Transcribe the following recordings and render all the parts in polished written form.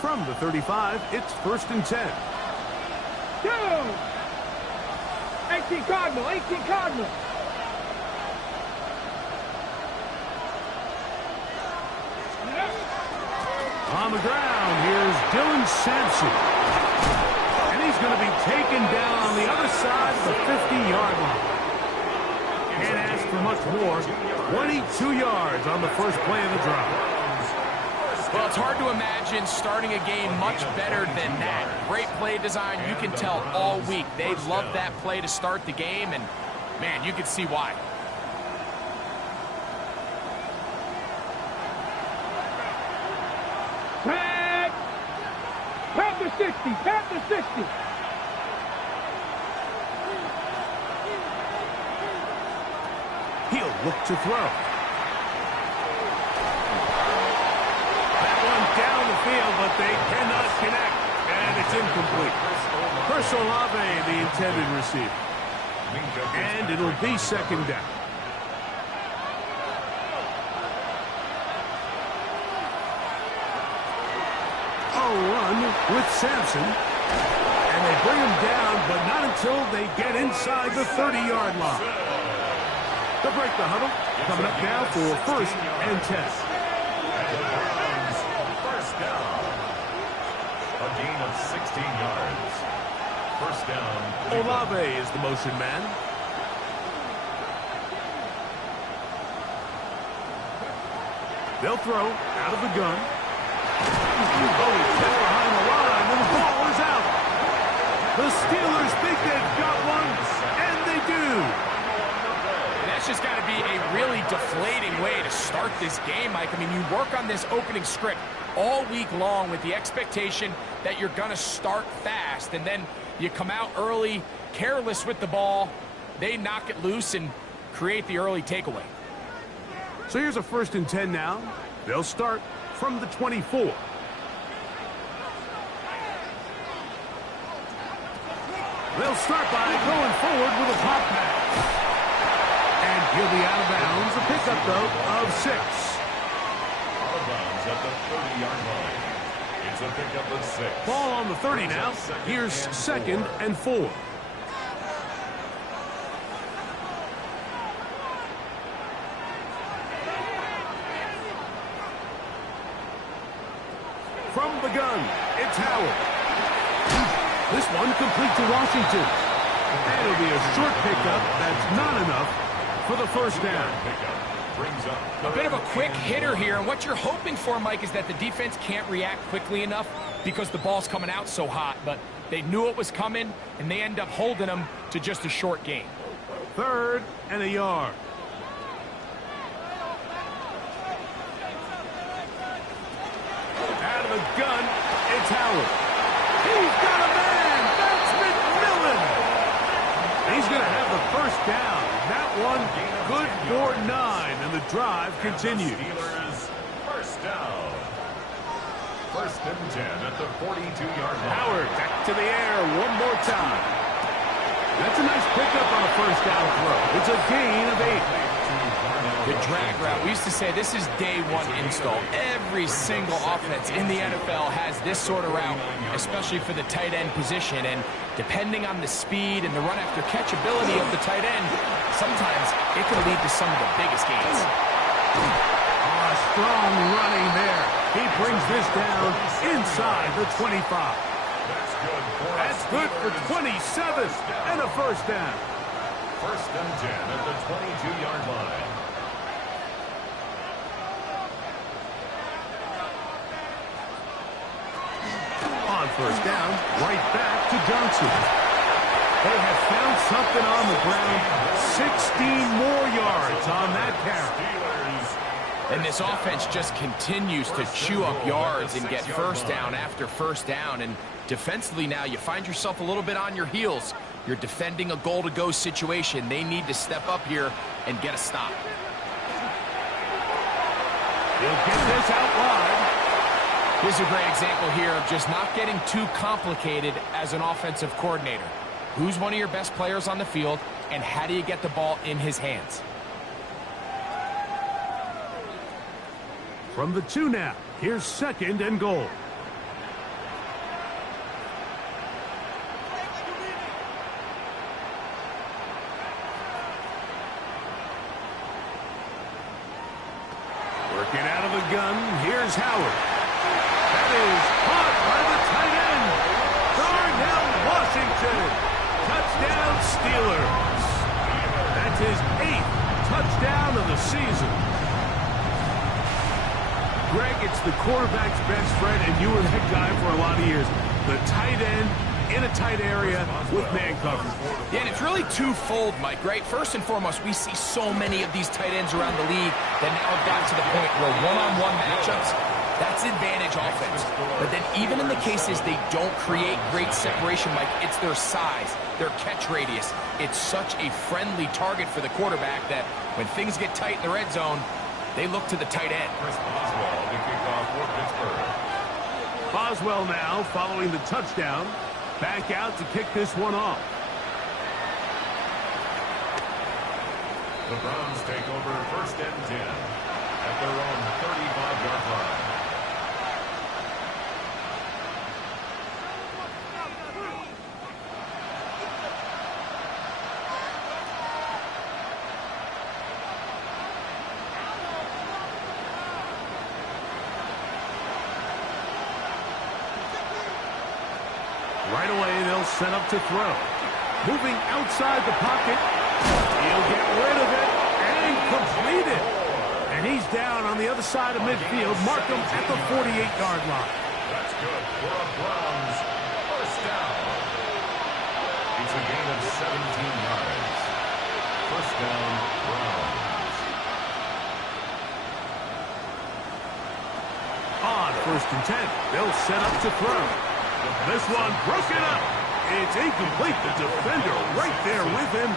From the 35, it's 1st and 10. 18 Cardinal, 18 Cardinal. On the ground, here's Dylan Sampson. And he's going to be taken down on the other side of the 50-yard line. Can't ask for much more. 22 yards on the first play of the drive. Well, it's hard to imagine starting a game much better than that. Great play design. You can tell all week they love that play to start the game, and, man, you can see why. Panther 60, Panther 60. He'll look to throw. That one down the field, but they cannot connect. And it's incomplete. Chris Olave, the intended receiver. And it'll be 2nd down. Run with Sampson. And they bring him down, but not until they get inside the 30-yard line. They'll break the huddle. Coming up now for 1st and 10. First down. A gain of 16 yards. First down. Olave is the motion man. They'll throw out of the gun. Oh, he's hit behind the line, and the ball is out. The Steelers think they've got one, and they do. That's just got to be a really deflating way to start this game, Mike. I mean, you work on this opening script all week long with the expectation that you're going to start fast, and then you come out early, careless with the ball. They knock it loose and create the early takeaway. So here's a 1st and 10 now. They'll start from the 24. They'll start by going forward with a pop pass. And he'll be out of bounds. A pickup, though, of 6. Out of bounds at the 30-yard line. It's a pickup of 6. Ball on the 30 now. Here's 2nd and 4. From the gun, it's Howard. This one complete to Washington. And it'll be a short pickup. That's not enough for the 1st down. A bit of a quick hitter here, and what you're hoping for, Mike, is that the defense can't react quickly enough because the ball's coming out so hot. But they knew it was coming, and they end up holding them to just a short gain. 3rd and a yard. Out of the gun, it's Howard. He's got a man. That's McMillan. He's going to have the 1st down. That one good for 9, and the drive continues. Steelers, 1st down. 1st and 10 at the 42-yard line. Howard back to the air one more time. That's a nice pickup on a 1st down throw. It's a gain of 8. The drag route. We used to say this is day one install. Every single offense in the NFL has this sort of route, especially for the tight end position. And depending on the speed and the run-after-catch ability of the tight end, sometimes it can lead to some of the biggest gains. Strong running there. He brings this down inside the 25. That's good for 27 and a 1st down. 1st and 10 at the 22-yard line. On 1st down, right back to Johnson. They have found something on the ground. 16 more yards on that carry. And this offense just continues to chew up yards and get 1st down after 1st down. And defensively now, you find yourself a little bit on your heels. You're defending a goal-to-go situation. They need to step up here and get a stop. He'll get this out wide. Here's a great example here of just not getting too complicated as an offensive coordinator. Who's one of your best players on the field, and how do you get the ball in his hands? From the 2 now, here's 2nd and goal. Looking out of the gun, here's Howard. That is caught by the tight end. Darnell Washington. Touchdown Steelers. That's his 8th touchdown of the season. Greg, it's the quarterback's best friend, and you were that guy for a lot of years. The tight end in a tight area with man coverage. Yeah, and it's really twofold, Mike, right? First and foremost, we see so many of these tight ends around the league that now have gotten to the point where one-on-one matchups, that's advantage offense. But then even in the cases they don't create great separation, Mike, it's their size, their catch radius. It's such a friendly target for the quarterback that when things get tight in the red zone, they look to the tight end. Chris Boswell to kick off for Pittsburgh. Boswell now following the touchdown. Back out to kick this one off. The Browns take over 1st and 10 at their own 35-yard line. Right away, they'll set up to throw. Moving outside the pocket. He'll get rid of it and complete it. And he's down on the other side of midfield. Mark him at the 48-yard line. That's good for a Browns 1st down. It's a gain of 17 yards. 1st down, Browns. On 1st and 10, they'll set up to throw. This one broken up. It's incomplete. The defender right there with him.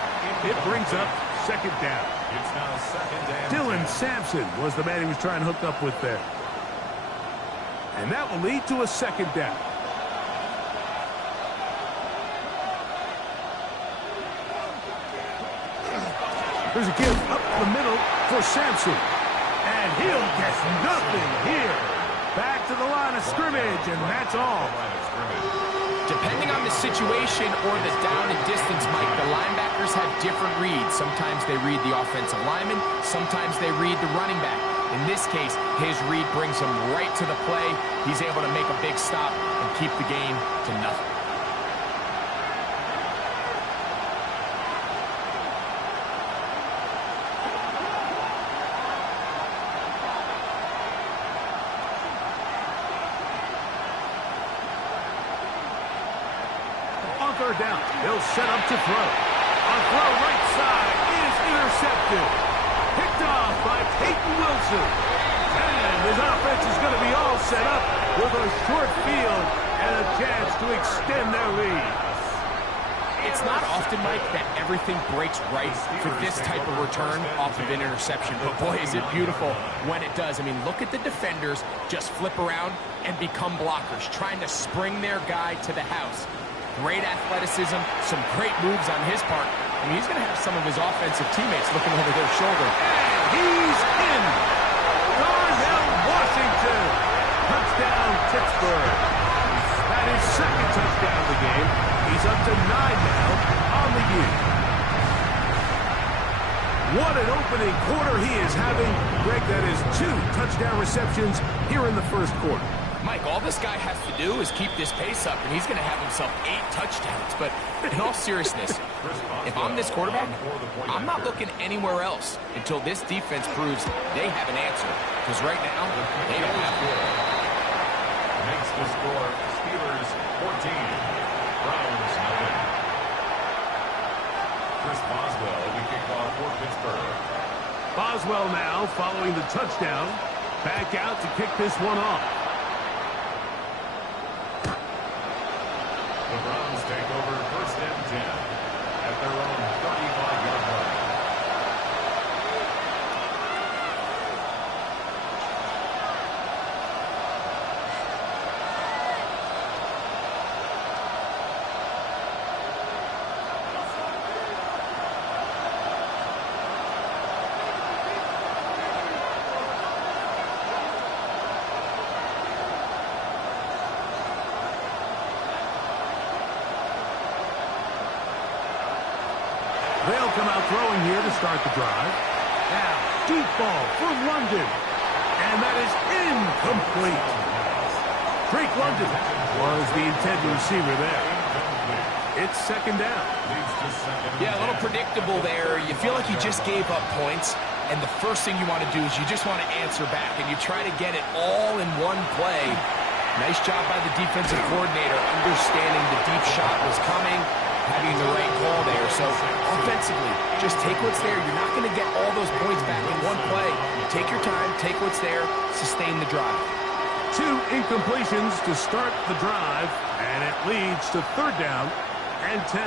It brings up 2nd down. It's now 2nd and Dylan 10. Sampson was the man he was trying to hook up with there. And that will lead to a 2nd down. There's a give up the middle for Sampson. And he'll get nothing here. Back to the line of scrimmage, and that's all. Depending on the situation or the down and distance, Mike, the linebackers have different reads. Sometimes they read the offensive lineman. Sometimes they read the running back. In this case, his read brings him right to the play. He's able to make a big stop and keep the game to nothing. On 3rd down, they'll set up to throw. On throw right side is intercepted. Picked off by Peyton Wilson. And his offense is going to be all set up with a short field and a chance to extend their lead. It's not often, Mike, that everything breaks right for this type of return off of an interception. But boy, is it beautiful when it does. I mean, look at the defenders just flip around and become blockers, trying to spring their guy to the house. Great athleticism, some great moves on his part. I mean, he's going to have some of his offensive teammates looking over their shoulder. And he's in. Darnell Washington. Touchdown, Pittsburgh. That is 2nd touchdown of the game. He's up to 9 now on the year. What an opening quarter he is having. Greg, that is 2 touchdown receptions here in the 1st quarter. Mike, all this guy has to do is keep this pace up, and he's going to have himself 8 touchdowns. But in all seriousness, if I'm this quarterback, I'm not looking anywhere else until this defense proves they have an answer. Because right now, they don't have one. Makes the score Steelers 14, Browns nothing. Chris Boswell to kick off for Pittsburgh. Boswell now following the touchdown. Back out to kick this one off. The Browns take over 1st and 10 at their own 35-yard line. They'll come out throwing here to start the drive. Now, deep ball for London. And that is incomplete. Drake London was the intended receiver there. It's second down. Yeah, a little predictable there. You feel like you just gave up points, and the first thing you want to do is you just want to answer back, and you try to get it all in one play. Nice job by the defensive coordinator, understanding the deep shot was coming, having the right call there. So offensively, just take what's there. You're not going to get all those points back in one play. Take your time, take what's there, sustain the drive. 2 incompletions to start the drive, and it leads to third down and 10.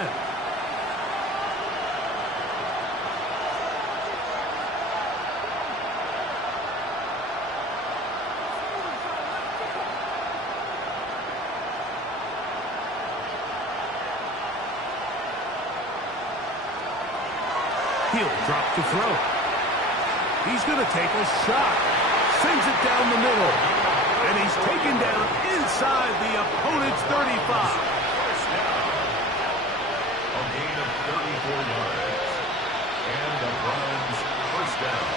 He'll drop to throw. He's going to take a shot. Sends it down the middle. And he's taken down inside the opponent's 35. First down. A gain of 34 yards. And the Browns first down.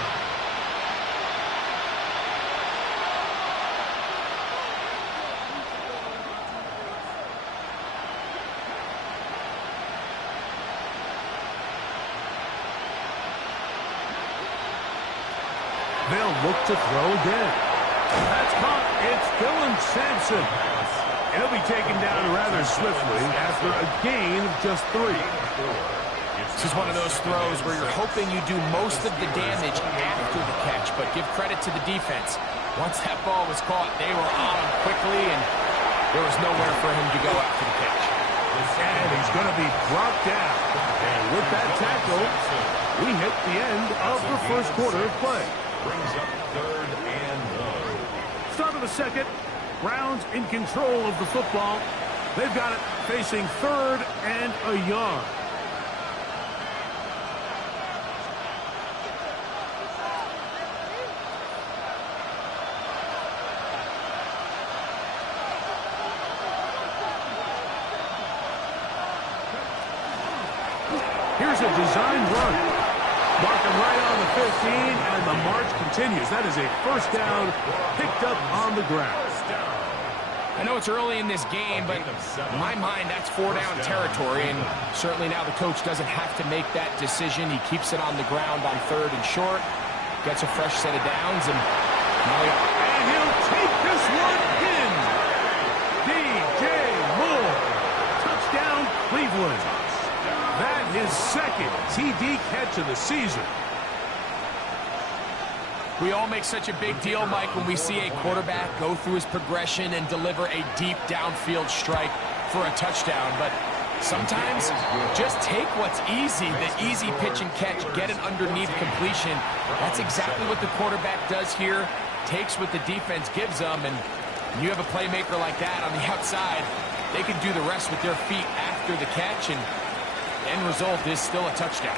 They'll look to throw again. That's caught. It's Dylan Sampson. He'll be taken down rather swiftly after a gain of just 3. This is one of those throws where you're hoping you do most of the damage after the catch, but give credit to the defense. Once that ball was caught, they were on him quickly, and there was nowhere for him to go after the catch. And he's going to be brought down. And with that tackle, we hit the end of the first quarter of play. Brings up third and 1. Start of the second. Browns in control of the football. They've got it facing third and a yard. Here's a design run. Marking right on the 15, and the march continues. That is a first down picked up on the ground. I know it's early in this game, but in my mind, that's 4-down territory, and certainly now the coach doesn't have to make that decision. He keeps it on the ground on third and short, gets a fresh set of downs, and he'll take this one in. DJ Moore. Touchdown, Cleveland. That his second TD catch of the season. We all make such a big deal, Mike, when we see a quarterback go through his progression and deliver a deep downfield strike for a touchdown. But sometimes just take what's easy, the easy pitch and catch, get an underneath completion. That's exactly what the quarterback does here. Takes what the defense gives them, and you have a playmaker like that on the outside. They can do the rest with their feet after the catch, and the end result is still a touchdown.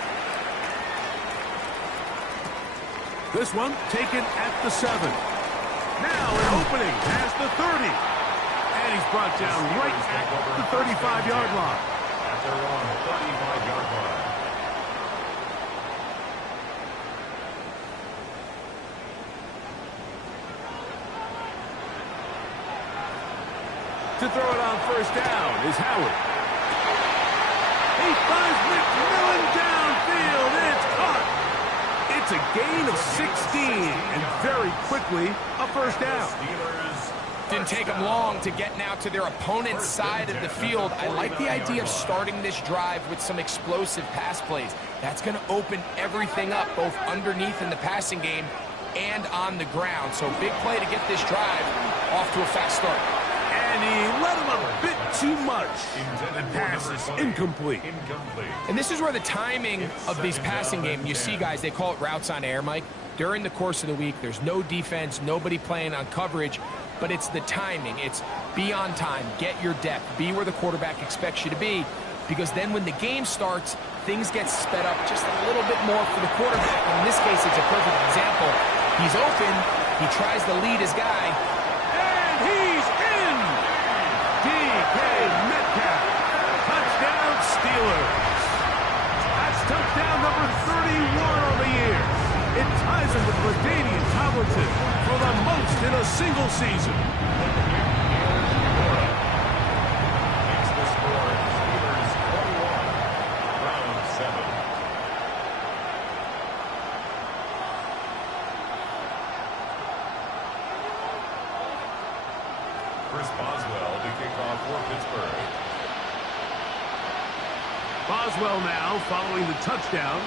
This one taken at the 7. Now an opening past the 30. And he's brought down right at the 35-yard line. At their own 35-yard line. To throw it on first down is Howard. He finds McMillan downfield. It's caught. It's a gain of 16, and very quickly, a first down. Didn't take them long to get now to their opponent's side of the field. I like the idea of starting this drive with some explosive pass plays. That's going to open everything up, both underneath in the passing game and on the ground. So big play to get this drive off to a fast start. And he let him a bit too much. The pass is incomplete. And this is where the timing of these passing game, you see guys, they call it routes on air, Mike. During the course of the week, there's no defense, nobody playing on coverage, but it's the timing. It's be on time, get your depth, be where the quarterback expects you to be, because then when the game starts, things get sped up just a little bit more for the quarterback. In this case, it's a perfect example. He's open, he tries to lead his guy, and he's in! DK Metcalf, touchdown Steelers. That's touchdown number 31 on the year. It ties him with LaDainian Tomlinson for the most in a single season. Makes the score Steelers 21, round 7. Chris Boswell to kick off for Pittsburgh. Boswell now following the touchdown.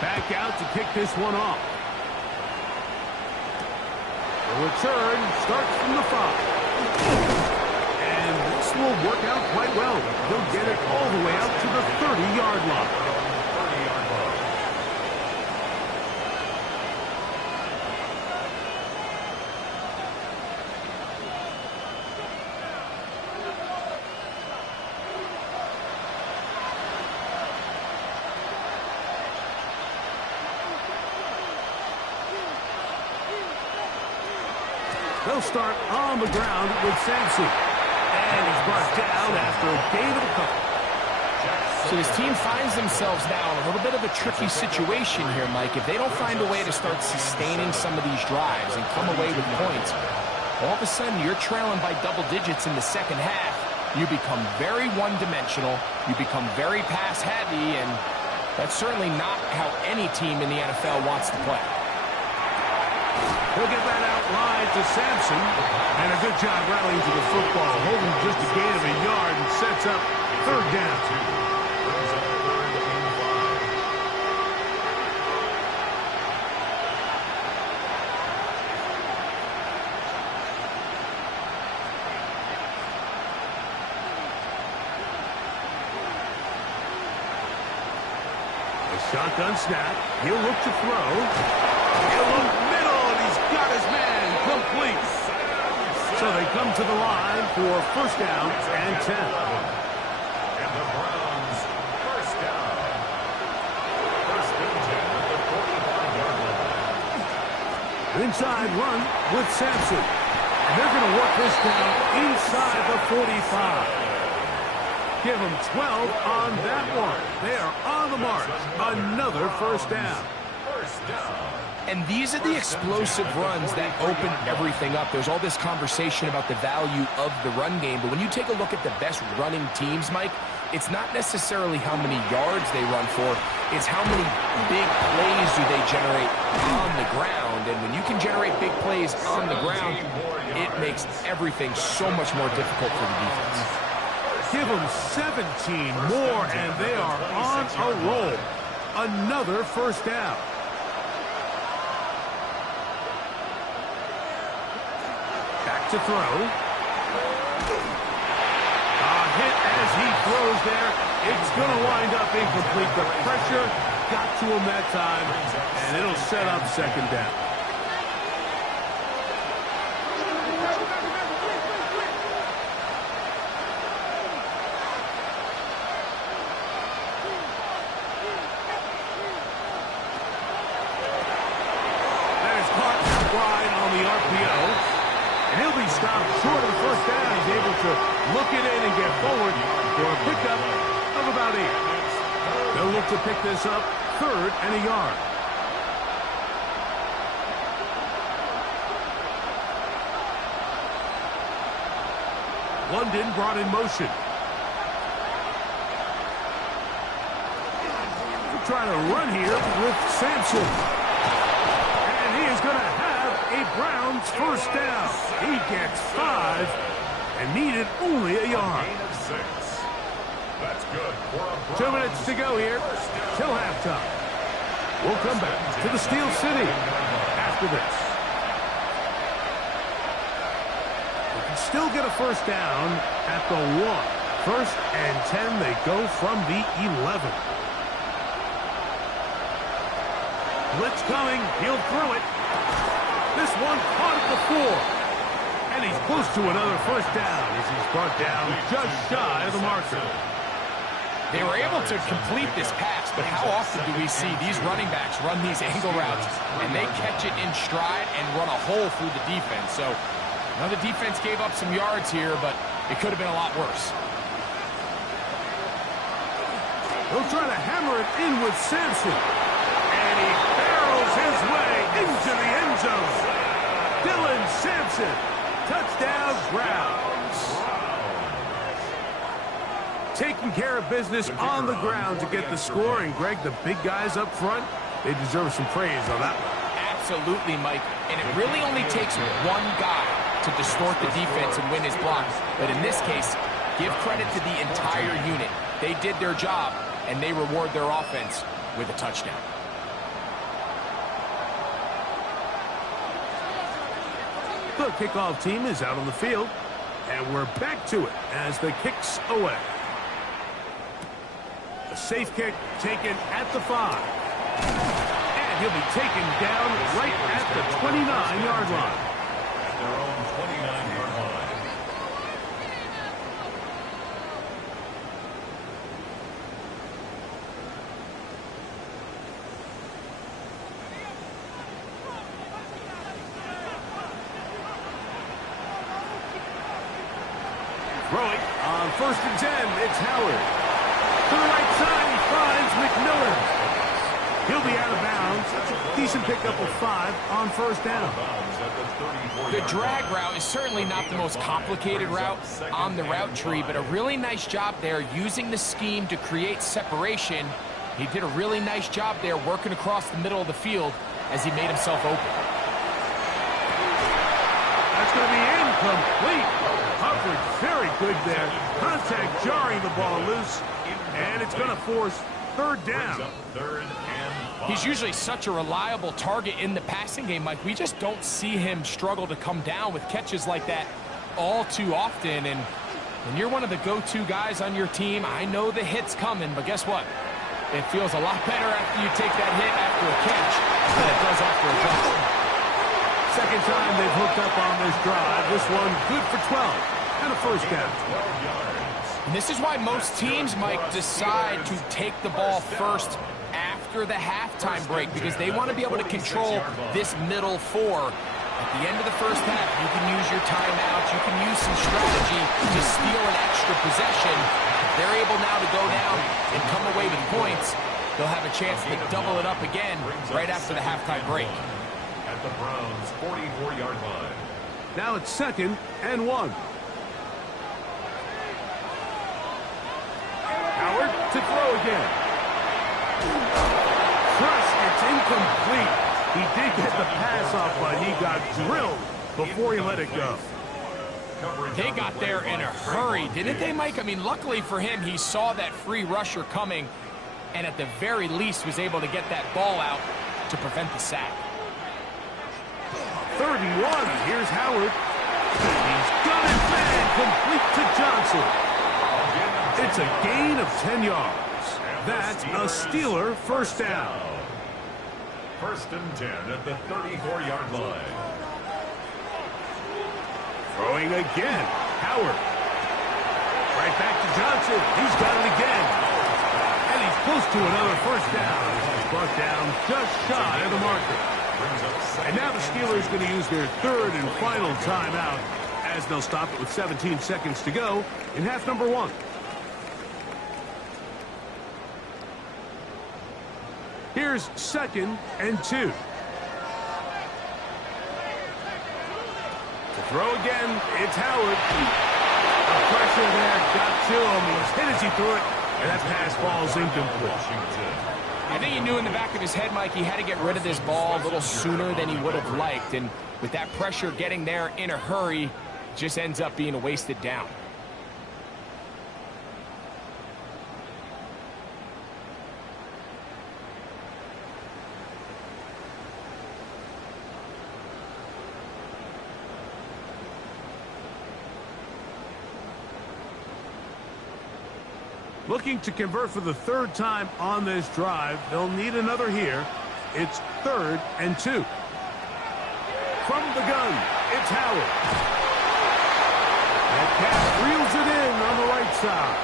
Back out to kick this one off. The return starts from the 5. And this will work out quite well. He'll get it all the way out to the 30-yard line. 30-yard line. They'll start on the ground with Sampson. And he's brought down after a gain of a couple. So this team finds themselves now in a little bit of a tricky situation here, Mike. If they don't find a way to start sustaining some of these drives and come away with points, all of a sudden you're trailing by double digits in the second half. You become very one-dimensional. You become very pass-heavy, and that's certainly not how any team in the NFL wants to play. He'll get that out wide to Sampson. And a good job rallying to the football, holding just a gain of a yard and sets up third down. Brings up 3rd and 5. A shotgun snap. He'll look to throw. He'll look middle, and he's got his man complete. So they come to the line for first down and 10. And the Browns, first down. First and 10 at the 45-yard line. Inside run with Sampson. And they're going to work this down inside the 45. Give them 12 on that one. They are on the mark. Another first down. First down. And these are the explosive runs that open everything up. There's all this conversation about the value of the run game, but when you take a look at the best running teams, Mike, it's not necessarily how many yards they run for, it's how many big plays do they generate on the ground. And when you can generate big plays on the ground, it makes everything so much more difficult for the defense. Give them 17 more, and they are on a roll. Another first down. Back to throw. A hit as he throws there. It's going to wind up incomplete. The pressure got to him that time, and it'll set up second down. Short of the first down, he's able to look it in and get forward for a pickup of about 8. They'll look to pick this up, 3rd and a yard. London brought in motion. We'll try to run here with Sampson. And he is going to have a Browns first down. He gets 5 and needed only a yard. Gain of 6. That's good for a Browns. 2 minutes to go here till halftime. We'll come back to the Steel City after this. They can still get a first down at the 1. 1st and 10, they go from the 11. Blitz coming, he'll throw it. This one caught at the 4. And he's close to another first down as he's brought down just shy of the marker. They were able to complete this pass, but how often do we see these running backs run these angle routes and they catch it in stride and run a hole through the defense? So, the defense gave up some yards here, but it could have been a lot worse. They'll try to hammer it in with Sampson. And he barrels his way into the end zone. Dylan Sampson, touchdown Browns. Taking care of business on the ground to get the score. And, Greg, the big guys up front, they deserve some praise on that one. Absolutely, Mike. And it really only takes one guy to distort the defense and win his blocks. But in this case, give credit to the entire unit. They did their job, and they reward their offense with a touchdown. The kickoff team is out on the field, and we're back to it as the kick's away. A safe kick taken at the 5. And he'll be taken down right at the 29-yard line. At their own 29-yard line. Throwing on 1st and 10, it's Howard. To the right side, he finds McMillan. He'll be out of bounds. Decent pickup of 5 on 1st down. The drag route is certainly not the most complicated route on the route tree, but a really nice job there using the scheme to create separation. He did a really nice job there working across the middle of the field as he made himself open. That's going to be incomplete. Coverage very good there. Contact jarring the ball loose, and it's going to force 3rd down. He's usually such a reliable target in the passing game, Mike. We just don't see him struggle to come down with catches like that all too often. And when you're one of the go-to guys on your team, I know the hit's coming, but guess what? It feels a lot better after you take that hit after a catch than it does after a touchdown. Second time they've hooked up on this drive. This one good for 12 and a 1st down. And this is why most teams, Mike, decide to take the ball first after the halftime break, because they want to be able to control this middle 4. At the end of the first half, you can use your timeouts, you can use some strategy to steal an extra possession. If they're able now to go down and come away with points, they'll have a chance to double it up again right after the halftime break. At the Browns' 44-yard line. Now it's 2nd and 1. Howard to throw again. First, it's incomplete. He did get the pass off, but he got drilled before he let it go. They got there in a hurry, didn't they, Mike? I mean, luckily for him, he saw that free rusher coming, and at the very least was able to get that ball out to prevent the sack. 31, here's Howard. He's got it, man, complete to Johnson. It's a gain of 10 yards. That's a Steeler 1st down. 1st and 10 at the 34-yard line. Throwing again, Howard. Right back to Johnson. He's got it again. And he's close to another 1st down. He's brought down just shy of the marker. And now the Steelers going to use their 3rd and final timeout as they'll stop it with 17 seconds to go in half number 1. Here's 2nd and 2. To throw again, it's Howard. The pressure there got to him. He's hit as he threw it, and that pass falls incomplete. I think he knew in the back of his head, Mike, he had to get rid of this ball a little sooner than he would have liked. And with that pressure getting there in a hurry, it just ends up being a wasted down. Looking to convert for the 3rd time on this drive. They'll need another here. It's 3rd and 2. From the gun, it's Howard. That pass reels it in on the right side.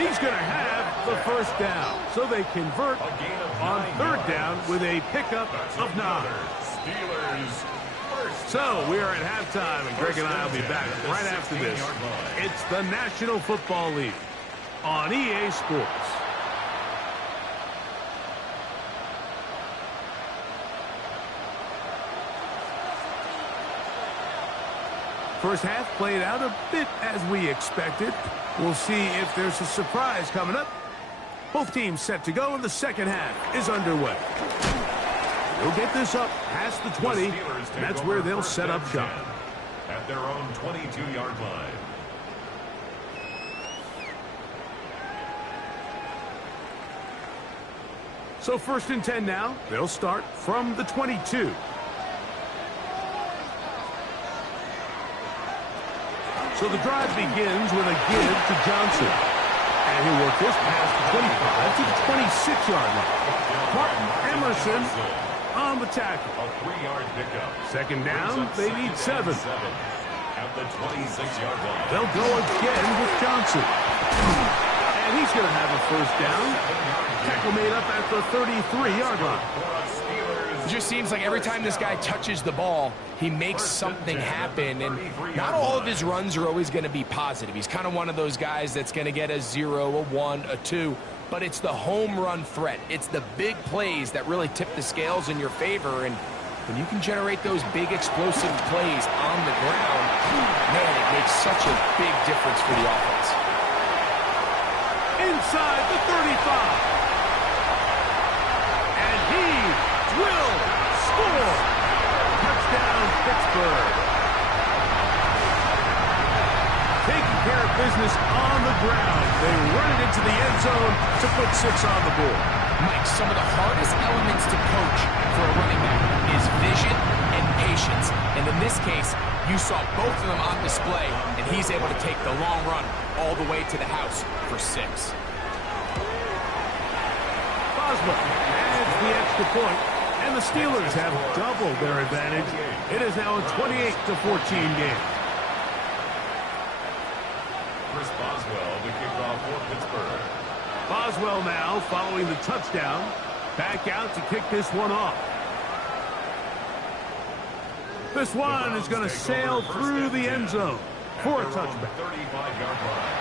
He's going to have the 1st down. So they convert on 3rd down with a pickup of 9. So we are at halftime, and Greg and I will be back right after this. It's the National Football League on EA Sports. First half played out a bit as we expected. We'll see if there's a surprise coming up. Both teams set to go, and the second half is underway. They'll get this up past the 20, and that's where they'll set up shop. At their own 22-yard line. So 1st and 10 now. They'll start from the 22. So the drive begins with a give to Johnson. And he'll work this past the 25 to the 26-yard line. Martin Emerson on the tackle. A 3-yard pickup. Second down, they need 7. At the 26-yard line. They'll go again with Johnson. And he's going to have a first down. Tackle made up at the 33-yard line. It just seems like every time this guy touches the ball, he makes something happen, and not all of his runs are always going to be positive. He's kind of one of those guys that's going to get a 0, a 1, a 2, but it's the home run threat. It's the big plays that really tip the scales in your favor, and when you can generate those big explosive plays on the ground, man, it makes such a big difference for the offense. Inside the 35. And he will score. Touchdown, Pittsburgh. Taking care of business on the ground. They run it into the end zone to put 6 on the board. Mike, some of the hardest elements to coach for a running back is vision and patience. And in this case, you saw both of them on display, and he's able to take the long run all the way to the house for 6. Boswell adds the extra point, and the Steelers have doubled their advantage. It is now a 28-14 game. Chris Boswell, the kickoff for Pittsburgh. Boswell now following the touchdown. Back out to kick this one off. This one is going to sail through the end zone for a touchback. 35-yard line.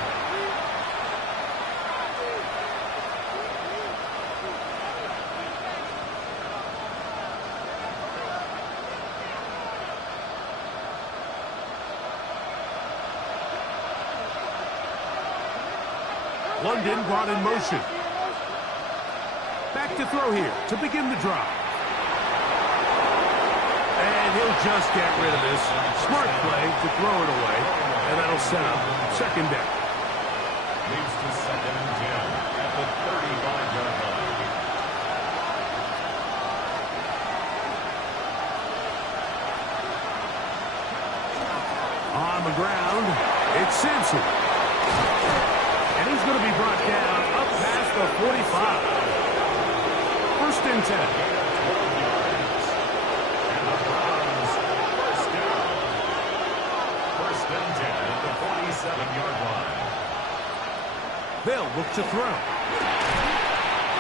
London brought in motion. Back to throw here to begin the drive. And he'll just get rid of this. Smart play to throw it away. And that'll set up second down. Leads to 2nd and 10 at the 35-yard line. On the ground, it's Simpson. And he's going to be brought down up past the 45. 1st and 10. And the Browns, first down. 1st and 10 at the 47-yard line. They'll look to throw.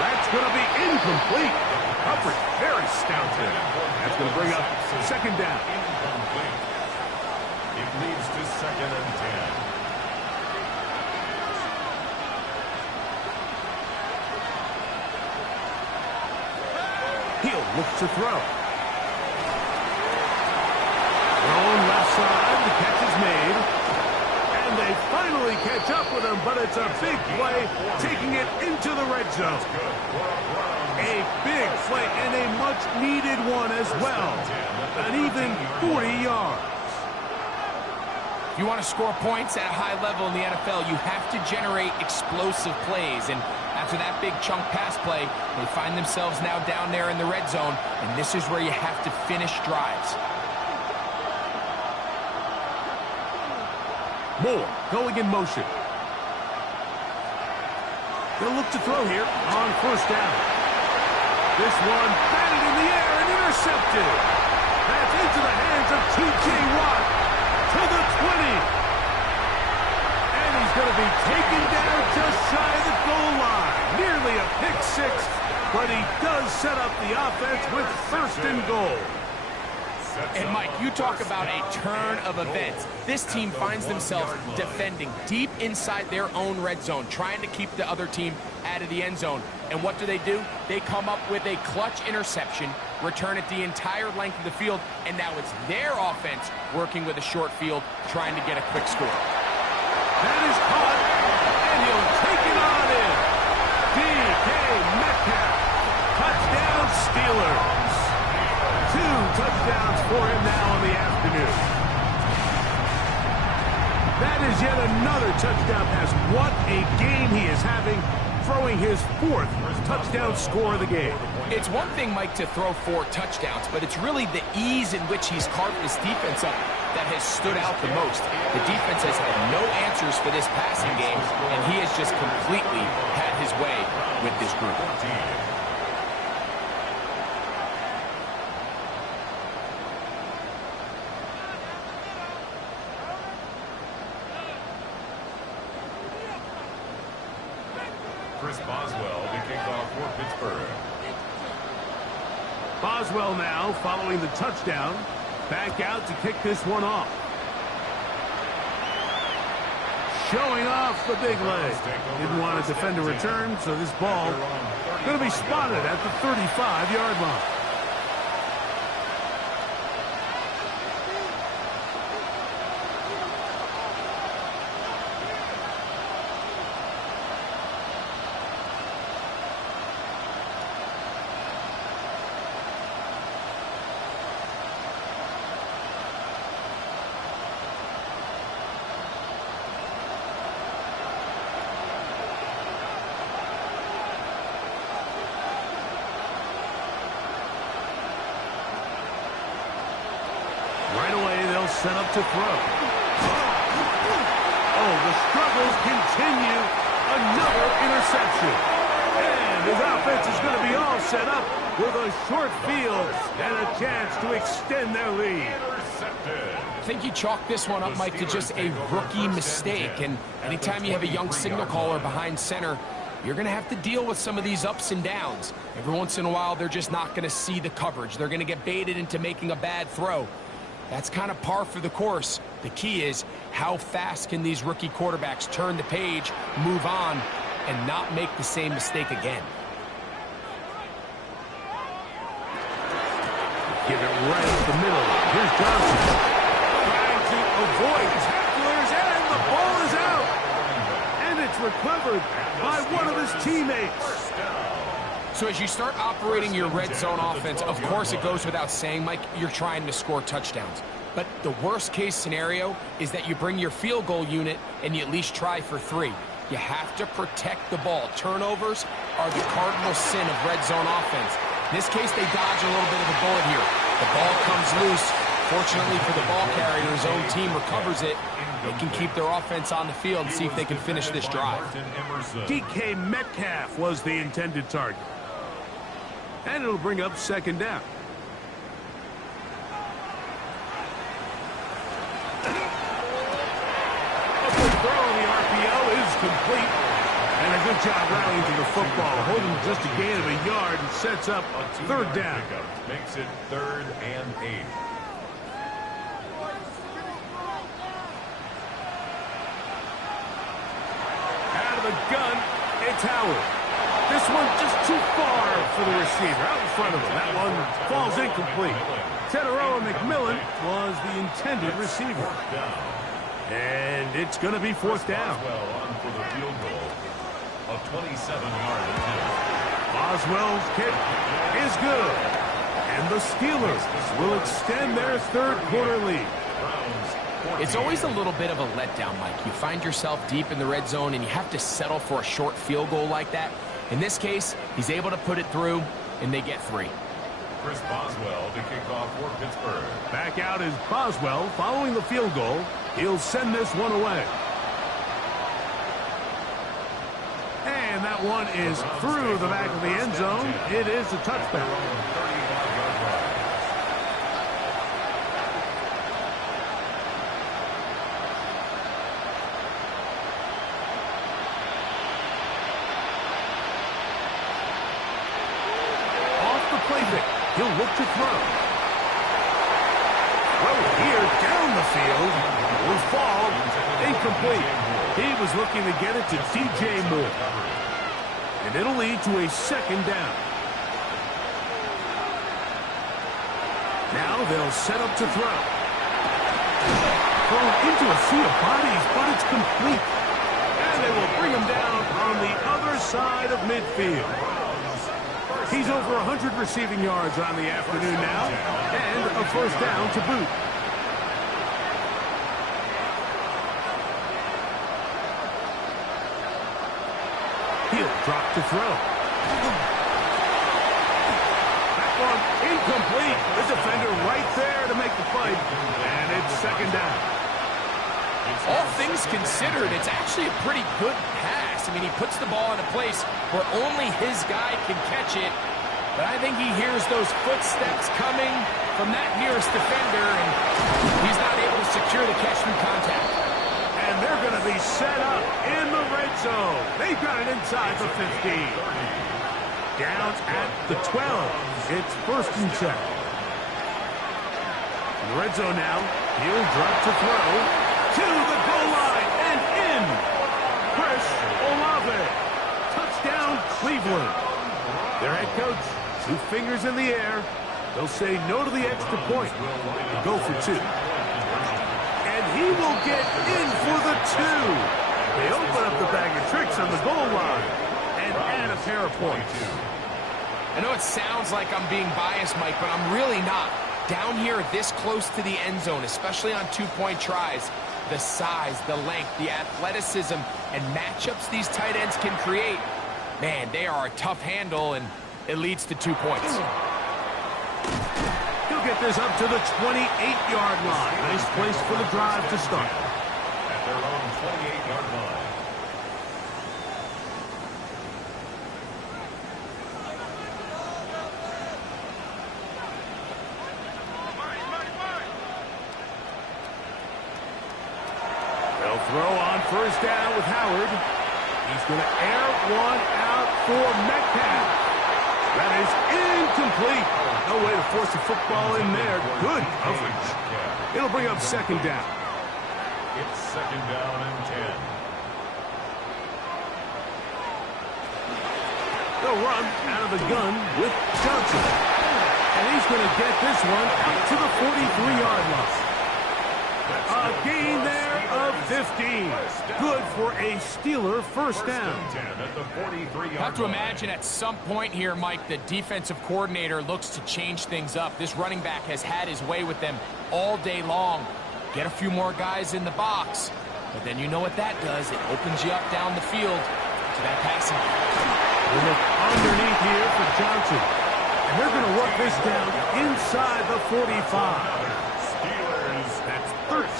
That's going to be incomplete. Coverage very stout there. That's going to bring up second down. Incomplete. It leads to 2nd and 10. He'll look to throw. Thrown left side, the catch is made. And they finally catch up with him, but it's a big play, taking it into the red zone. A big play and a much-needed one as well. An even 40 yards. If you want to score points at a high level in the NFL, you have to generate explosive plays. And after that big chunk pass play, they find themselves now down there in the red zone, and this is where you have to finish drives. Moore going in motion. They'll look to throw here on 1st down. This one batted in the air and intercepted. That's into the hands of T.J. Watt to the 20. And he's going to be taken down just shy of the goal line. Nearly a pick 6, but he does set up the offense with 1st and goal. And Mike, you talk about a turn of events. This team finds themselves defending deep inside their own red zone, trying to keep the other team out of the end zone. And what do? They come up with a clutch interception, return it the entire length of the field, and now it's their offense working with a short field, trying to get a quick score. That is caught, and he'll take it on in. DK Metcalf, touchdown Steelers. 2 touchdowns for him now in the afternoon. That is yet another touchdown pass. What a game he is having, throwing his 4th touchdown score of the game. It's one thing, Mike, to throw 4 touchdowns, but it's really the ease in which he's carved this defense up that has stood out the most. The defense has had no answers for this passing game, and he has just completely had his way with this group. Chris Boswell to kick off for Pittsburgh. Boswell now following the touchdown. Back out to kick this one off. Showing off the big leg. Didn't want to defend a return, so this ball going to be spotted at the 35-yard line. Right away, they'll set up to throw. Oh, the struggles continue. Another interception. And his offense is going to be all set up with a short field and a chance to extend their lead. I think you chalk this one up, Mike, to just a rookie mistake. And anytime you have a young signal caller behind center, you're going to have to deal with some of these ups and downs. Every once in a while, they're just not going to see the coverage. They're going to get baited into making a bad throw. That's kind of par for the course. The key is how fast can these rookie quarterbacks turn the page, move on, and not make the same mistake again. Give it right up the middle. Here's Johnson. Trying to avoid tacklers, and the ball is out. And it's recovered by one of his teammates. So as you start operating your red zone offense, of course it goes without saying, Mike, you're trying to score touchdowns. But the worst case scenario is that you bring your field goal unit and you at least try for 3. You have to protect the ball. Turnovers are the cardinal sin of red zone offense. In this case, they dodge a little bit of a bullet here. The ball comes loose. Fortunately for the ball carrier, his own team recovers it. They can keep their offense on the field and see if they can finish this drive. DK Metcalf was the intended target. And it'll bring up second down. A good throw on the RPO is complete. And a good job rallying to the football, holding just a gain of a yard and sets up third down. Makes it 3rd and 8. Out of the gun, it's Howard. This one just too far for the receiver, out in front of him. That one falls incomplete. Teteroa McMillan was the intended receiver. And it's going to be 4th down. Boswell on for the field goal of 27-yard attempt. Boswell's kick is good. And the Steelers will extend their 3rd quarter lead. It's always a little bit of a letdown, Mike. You find yourself deep in the red zone and you have to settle for a short field goal like that. In this case, he's able to put it through, and they get 3. Chris Boswell to kick off for Pittsburgh. Back out is Boswell following the field goal. He'll send this one away. And that one is through the back of the end zone. It is a touchback. He'll look to throw. field. Will fall. Incomplete. He was looking to get it to DJ Moore. And it'll lead to a second down. Now they'll set up to throw. Thrown into a sea of bodies, but it's complete. And they will bring him down on the other side of midfield. He's over 100 receiving yards on the afternoon now, and a first down to boot. He'll drop to throw. That one incomplete. The defender right there to make the fight, and it's second down. All things considered, it's actually a pretty good pass. I mean, he puts the ball in a place where only his guy can catch it. But I think he hears those footsteps coming from that nearest defender, and he's not able to secure the catch through contact. And they're going to be set up in the red zone. They've got it inside the 15. Down at the 12. It's first and 10. In the red zone now. He'll drop to throw. To the goal line and in. Chris Olave. Touchdown, Cleveland. Their head coach, 2 fingers in the air. They'll say no to the extra point. They'll go for 2. And he will get in for the 2. They open up the bag of tricks on the goal line and add a pair of points. I know it sounds like I'm being biased, Mike, but I'm really not. Down here this close to the end zone, especially on 2-point tries, the size, the length, the athleticism, and matchups these tight ends can create, man, they are a tough handle, and it leads to 2 points. He'll get this up to the 28-yard line. Nice place for the drive to start. At their own 28-yard line. They'll throw on first down with Howard. He's going to air one out for Metcalf. That is incomplete. No way to force the football in there. Good coverage. It'll bring up second down. It's second down and 10. They'll run out of the gun with Johnson. And he's going to get this one out to the 43-yard line. A gain there of 15. Good for a Steeler first down. I have to imagine at some point here, Mike, the defensive coordinator looks to change things up. This running back has had his way with them all day long. Get a few more guys in the box. But then you know what that does. It opens you up down the field to that passing game. We'll look underneath here for Johnson. And they're going to work this down inside the 45. That's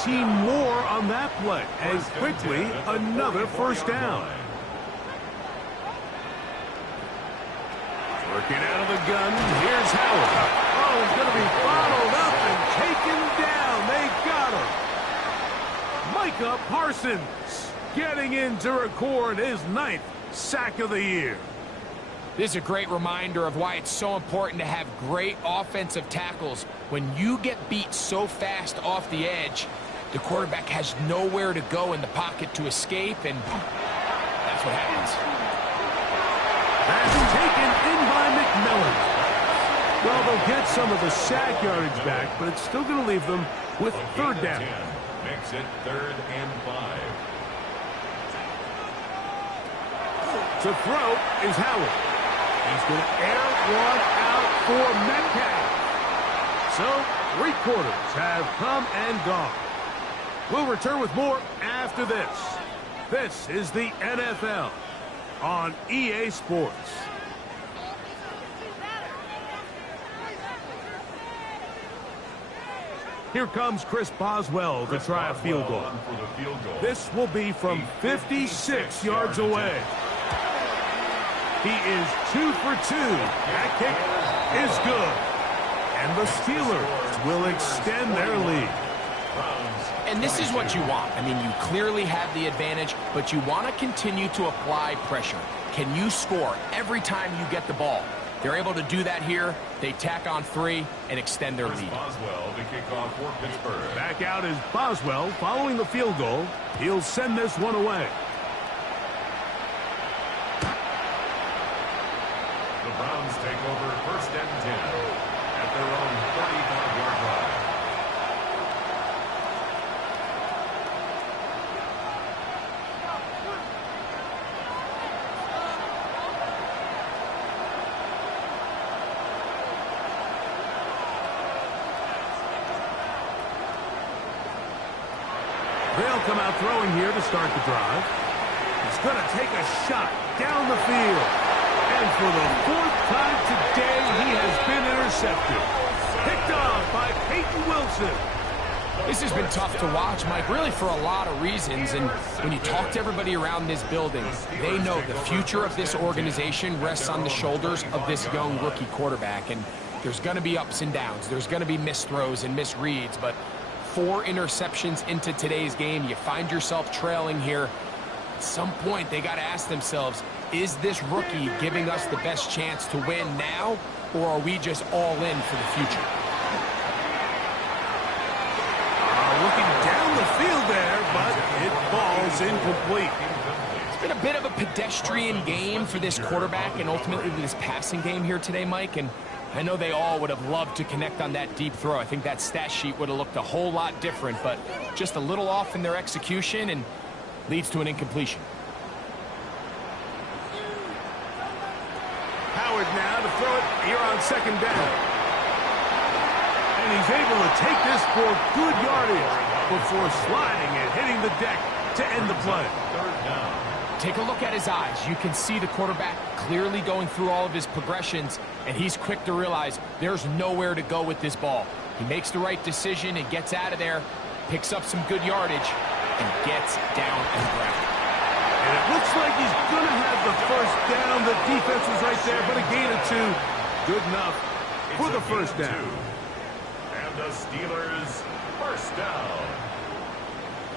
13 more on that play. And quickly, another first down. Working out of the gun, here's Howard. Oh, he's going to be bottled up and taken down. They got him. Micah Parsons getting in to record his 9th sack of the year. This is a great reminder of why it's so important to have great offensive tackles. When you get beat so fast off the edge, the quarterback has nowhere to go in the pocket to escape, and that's what happens. That's taken in by McMillan. Well, they'll get some of the sack yardage back, but it's still going to leave them with third down. Makes it 3rd and 5. To throw is Howard. He's going to air one out for Metcalf. So, 3 quarters have come and gone. We'll return with more after this. This is the NFL on EA Sports. Here comes Chris Boswell to try a field goal. This will be from 56 yards away. He is 2 for 2. That kick is good. And the Steelers will extend their lead. And this is what you want. I mean, you clearly have the advantage, but you want to continue to apply pressure. Can you score every time you get the ball? They're able to do that here. They tack on 3 and extend their lead. Boswell to kick off for Pittsburgh. Back out is Boswell following the field goal. He'll send this one away. The Browns take over 1st and 10 at their own 35-yard line. They'll come out throwing here to start the drive. He's going to take a shot down the field. And for the 4th time today, he has been intercepted. Picked off by Peyton Wilson. This has been tough to watch, Mike, really for a lot of reasons. And when you talk to everybody around this building, they know the future of this organization rests on the shoulders of this young rookie quarterback. And there's going to be ups and downs. There's going to be missed throws and misreads. But 4 interceptions into today's game, you find yourself trailing here. At some point, they got to ask themselves, is this rookie giving us the best chance to win now, or are we just all in for the future? Looking down the field there, but it falls incomplete. It's been a bit of a pedestrian game for this quarterback and ultimately this passing game here today, Mike. And I know they all would have loved to connect on that deep throw. I think that stat sheet would have looked a whole lot different, but just a little off in their execution and leads to an incompletion. Howard now to throw it here on 2nd down. And he's able to take this for good yardage before sliding and hitting the deck to end the play. 3rd down. Take a look at his eyes. You can see the quarterback clearly going through all of his progressions, and he's quick to realize there's nowhere to go with this ball. He makes the right decision and gets out of there, picks up some good yardage, and gets down and ground. And it looks like he's going to have the 1st down. The defense was right there, but a gain of 2. Good enough for the 1st down. And the Steelers 1st down.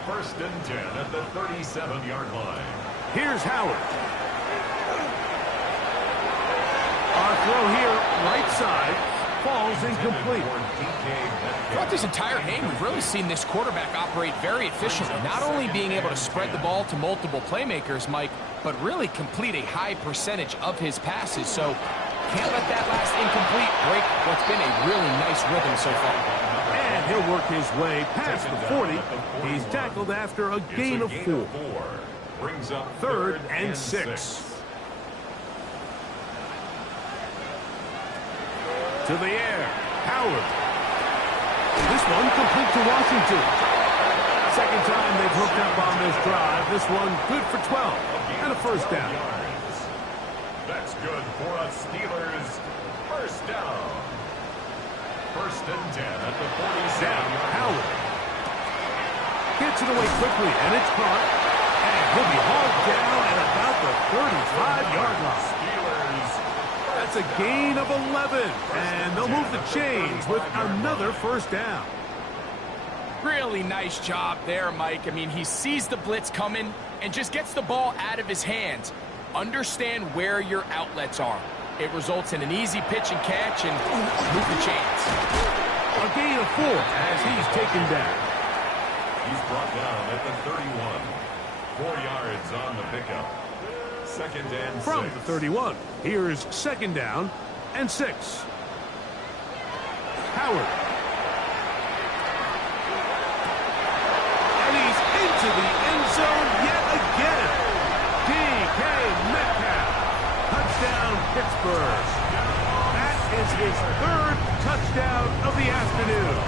1st and 10 at the 37-yard line. Here's Howard. Our throw here, right side, falls incomplete. Throughout this entire game, we've really seen this quarterback operate very efficiently, not only being able to spread the ball to multiple playmakers, Mike, but really complete a high percentage of his passes. So can't let that last incomplete break what's been a really nice rhythm so far. And he'll work his way past the 40. He's tackled after a gain of 4. Brings up 3rd and 6. To the air, Howard. This one complete to Washington. 2nd time they've hooked up on this drive. This one good for 12 and a 1st down. That's good for a Steelers 1st down. 1st and 10 at the 47. Down, Howard. Gets it away quickly, and it's caught. And he'll be hauled down at about the 35-yard line. That's a gain of 11, and they'll move the chains with another 1st down. Really nice job there, Mike. I mean, he sees the blitz coming and just gets the ball out of his hands. Understand where your outlets are. It results in an easy pitch and catch and move the chains. A gain of 4 as he's taken down. He's brought down at the 31. 4 yards on the pickup. 2nd and 6. From the 31, here's 2nd down and 6. Howard. And he's into the end zone yet again. DK Metcalf. Touchdown, Pittsburgh. That is his 3rd touchdown of the afternoon.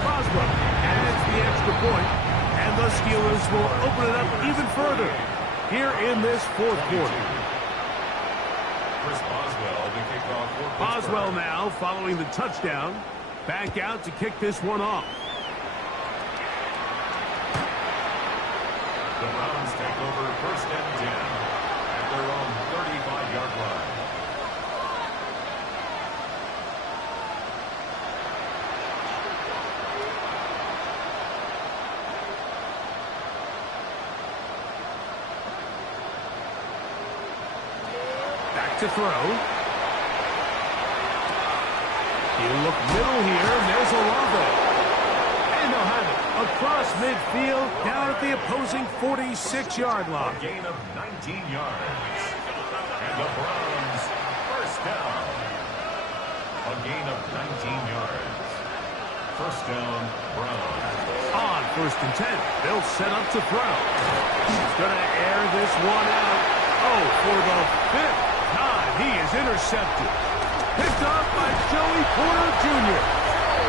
Boswell adds the extra point. And the Steelers will open it up even further here in this 4th quarter. Chris Boswell to kick off for Pittsburgh. Boswell now following the touchdown. Back out to kick this one off. The Browns take over 1st and 10 at their own 35-yard line. Back to throw. He'll look middle here, and there's Olave. And they'll have it across midfield, down at the opposing 46-yard line. A gain of 19 yards. And the Browns, first down. A gain of 19 yards. First down, Browns. On first and 10, they'll set up to throw. He's going to air this one out. Oh, for the 5th time, he is intercepted. Picked up by Joey Porter Jr.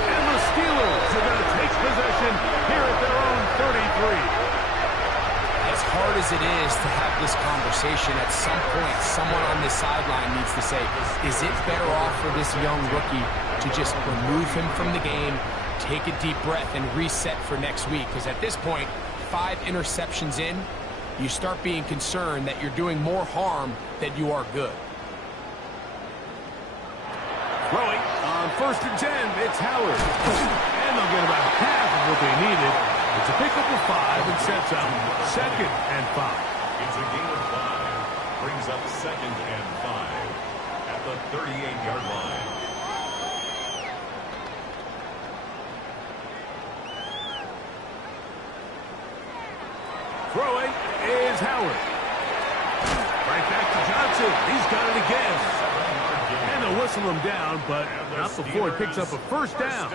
And the Steelers are going to take possession here at their own 33. As hard as it is to have this conversation, at some point, someone on this sideline needs to say, is it better off for this young rookie to just remove him from the game, take a deep breath, and reset for next week? Because at this point, 5 interceptions in, you start being concerned that you're doing more harm than you are good. Throwing on first and 10, it's Howard. And they'll get about half of what they needed. It's a pickup of 5 and sets up second and 5. It's a gain of 5. Brings up second and 5 at the 38-yard line. Throwing is Howard. Right back to Johnson. He's got it again. And they'll whistle him down, but not before he picks up a first down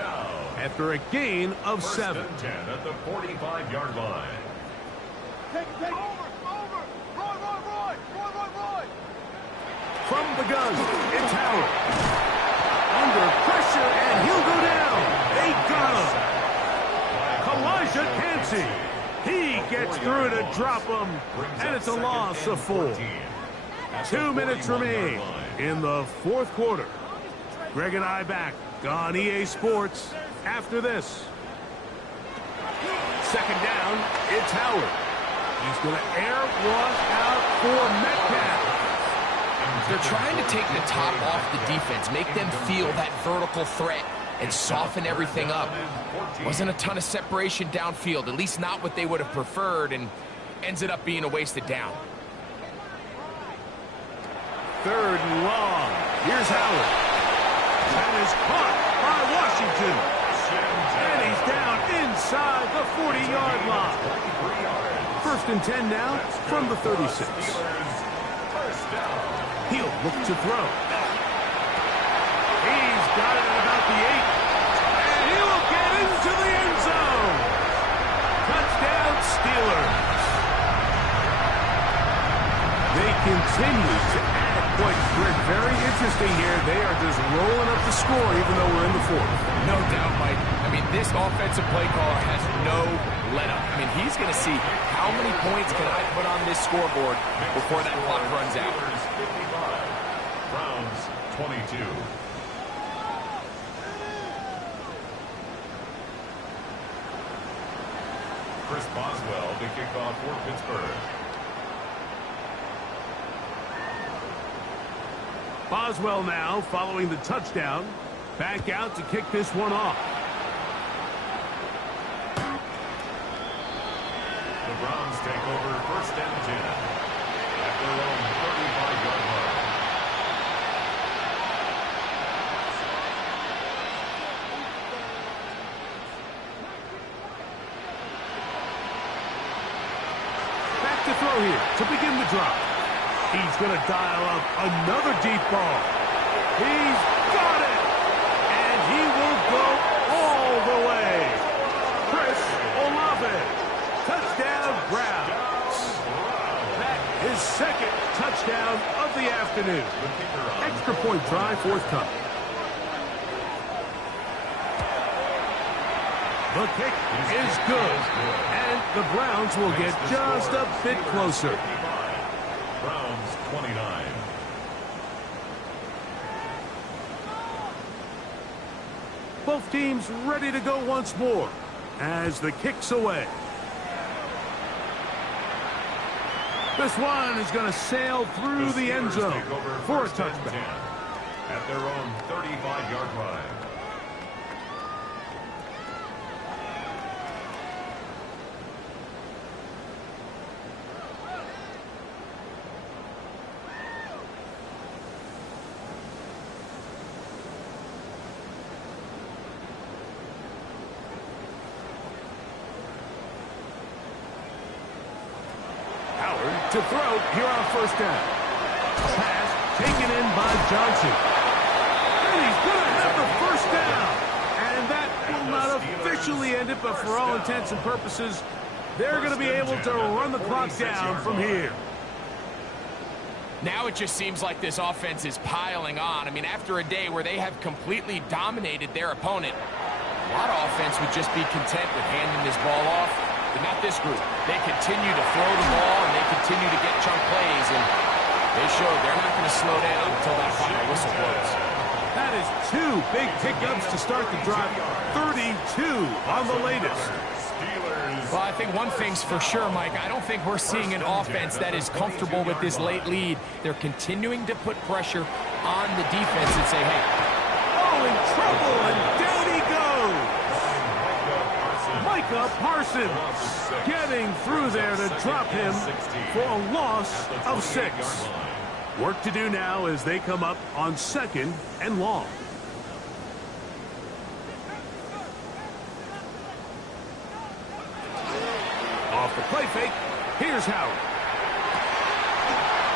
after a gain of 7. First and 10 at the 45-yard line. Take it. Over. Roy. From the gun, it's Howard. Under pressure, and he'll go down. They got him. Kalijah Kancey. He gets through to drop him, and it's a loss of 4. 2 minutes remain in the 4th quarter. Greg and I back on EA Sports after this. Second down, it's Howard. He's going to air one out for Metcalf. They're trying to take the top off the defense, make them feel that vertical threat, and soften everything up. Wasn't a ton of separation downfield, at least not what they would have preferred, and ends it up being a wasted down. Third and long. Here's Howard. That is caught by Washington. And he's down inside the 40-yard line. First and 10 now from the 36. He'll look to throw. He's got it at about the 8. And he'll get into the end zone. Touchdown, Steelers. They continue to add points. Very interesting here. They are just rolling up the score even though we're in the 4th. No doubt, Mike. I mean, this offensive play caller has no let-up. I mean, he's going to see how many points can I put on this scoreboard before that clock runs out. 55, Browns 22. Chris Boswell to kick off for Pittsburgh. Boswell now following the touchdown. Back out to kick this one off. The Browns take over first and 10 at their own 35-yard line. Back to throw here to begin the drop. He's going to dial up another deep ball. He's got it! And he will go all the way. Chris Olave. Touchdown, Browns. That is second touchdown of the afternoon. Extra point try forthcoming. The kick is good. And the Browns will get just a bit closer. Browns 29. Both teams ready to go once more as the kick's away. This one is going to sail through the end zone for a touchback. At their own 35-yard line. Howard to throw here on first down. Pass taken in by Johnson. And he's going to have the first down. And that will not officially end it, but for all intents and purposes, they're going to be able to run the clock down from here. Now it just seems like this offense is piling on. I mean, after a day where they have completely dominated their opponent, a lot of offense would just be content with handing this ball off, but not this group. They continue to throw the ball, and they continue to get chunk plays, and they showed they're not going to slow down until that final whistle blows. That is 2 big pickups to start the drive. 32 on the latest. Well, I think one thing's for sure, Mike. I don't think we're seeing an offense that is comfortable with this late lead. They're continuing to put pressure on the defense and say, hey. Oh, in trouble, and down he goes. Micah Parsons getting through there to drop him for a loss of 6. Work to do now as they come up on 2nd and long. Off the play fake, here's Howard.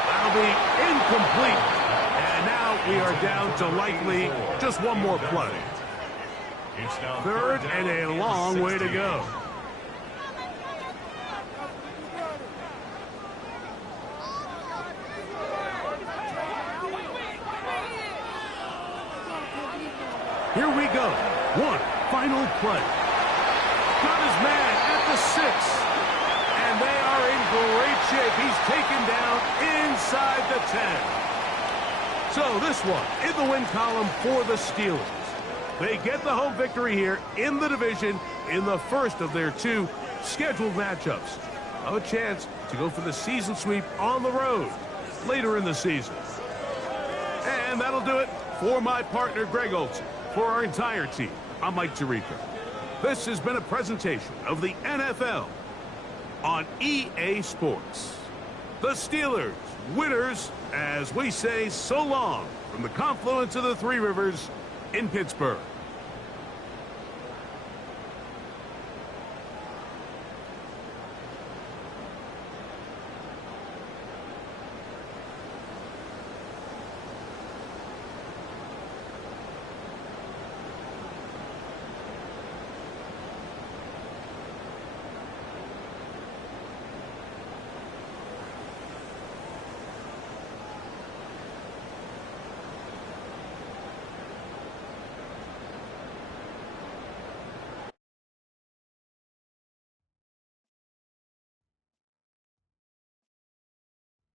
That'll be incomplete. And now we are down to likely just one more play. 3rd and a long way to go. Here we go. One final play. Got his man at the 6. And they are in great shape. He's taken down inside the 10. So this one in the win column for the Steelers. They get the home victory here in the division in the first of their 2 scheduled matchups. A chance to go for the season sweep on the road later in the season. And that'll do it for my partner, Greg Olson. For our entire team, I'm Mike Tirico. This has been a presentation of the NFL on EA Sports. The Steelers, winners, as we say so long from the confluence of the 3 rivers in Pittsburgh.